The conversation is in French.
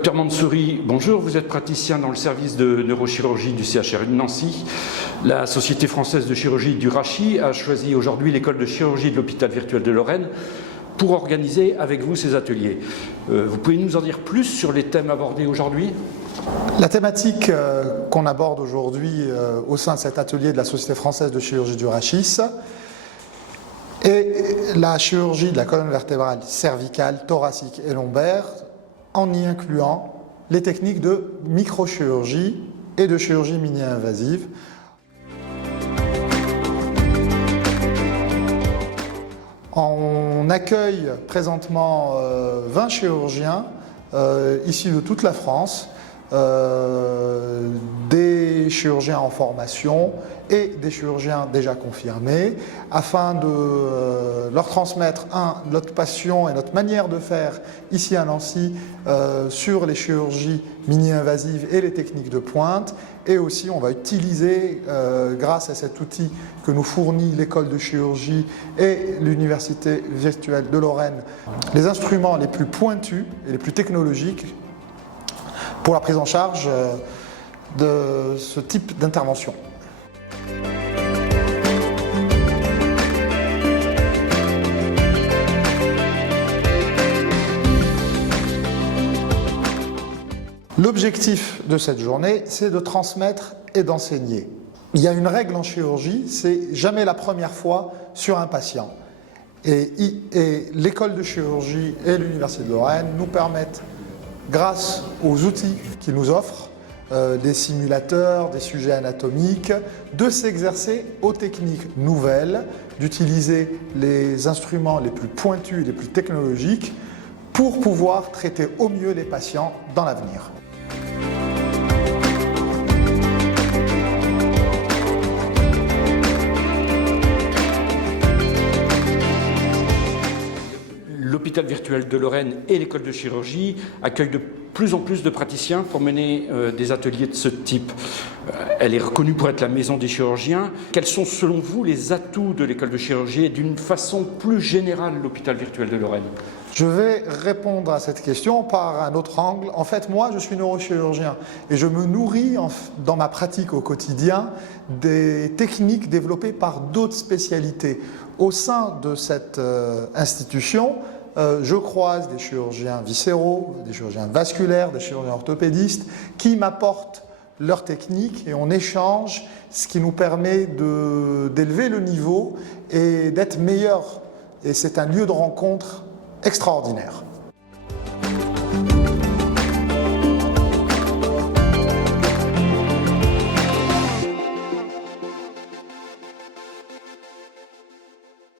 Docteur Mansouri, bonjour, vous êtes praticien dans le service de neurochirurgie du CHRU de Nancy. La Société française de chirurgie du rachis a choisi aujourd'hui l'école de chirurgie de l'hôpital virtuel de Lorraine pour organiser avec vous ces ateliers. Vous pouvez nous en dire plus sur les thèmes abordés aujourd'hui ? La thématique qu'on aborde aujourd'hui au sein de cet atelier de la Société française de chirurgie du rachis est la chirurgie de la colonne vertébrale cervicale, thoracique et lombaire, en y incluant les techniques de microchirurgie et de chirurgie mini-invasive. On accueille présentement 20 chirurgiens issus de toute la France, des chirurgiens en formation et des chirurgiens déjà confirmés, afin de leur transmettre notre passion et notre manière de faire ici à Nancy sur les chirurgies mini-invasives et les techniques de pointe. Et aussi on va utiliser, grâce à cet outil que nous fournit l'école de chirurgie et l'université virtuelle de Lorraine, les instruments les plus pointus et les plus technologiques pour la prise en charge de ce type d'intervention. L'objectif de cette journée, c'est de transmettre et d'enseigner. Il y a une règle en chirurgie, c'est jamais la première fois sur un patient. Et l'école de chirurgie et l'université de Lorraine nous permettent, grâce aux outils qu'ils nous offrent, des simulateurs, des sujets anatomiques, de s'exercer aux techniques nouvelles, d'utiliser les instruments les plus pointus et les plus technologiques pour pouvoir traiter au mieux les patients dans l'avenir. L'hôpital virtuel de Lorraine et l'école de chirurgie accueillent de plus en plus de praticiens pour mener des ateliers de ce type. Elle est reconnue pour être la maison des chirurgiens. Quels sont selon vous les atouts de l'école de chirurgie et d'une façon plus générale l'hôpital virtuel de Lorraine ? Je vais répondre à cette question par un autre angle. En fait, moi, je suis neurochirurgien et je me nourris dans ma pratique au quotidien des techniques développées par d'autres spécialités. Au sein de cette institution, je croise des chirurgiens viscéraux, des chirurgiens vasculaires, des chirurgiens orthopédistes qui m'apportent leurs techniques et on échange, ce qui nous permet d'élever le niveau et d'être meilleurs. Et c'est un lieu de rencontre extraordinaire.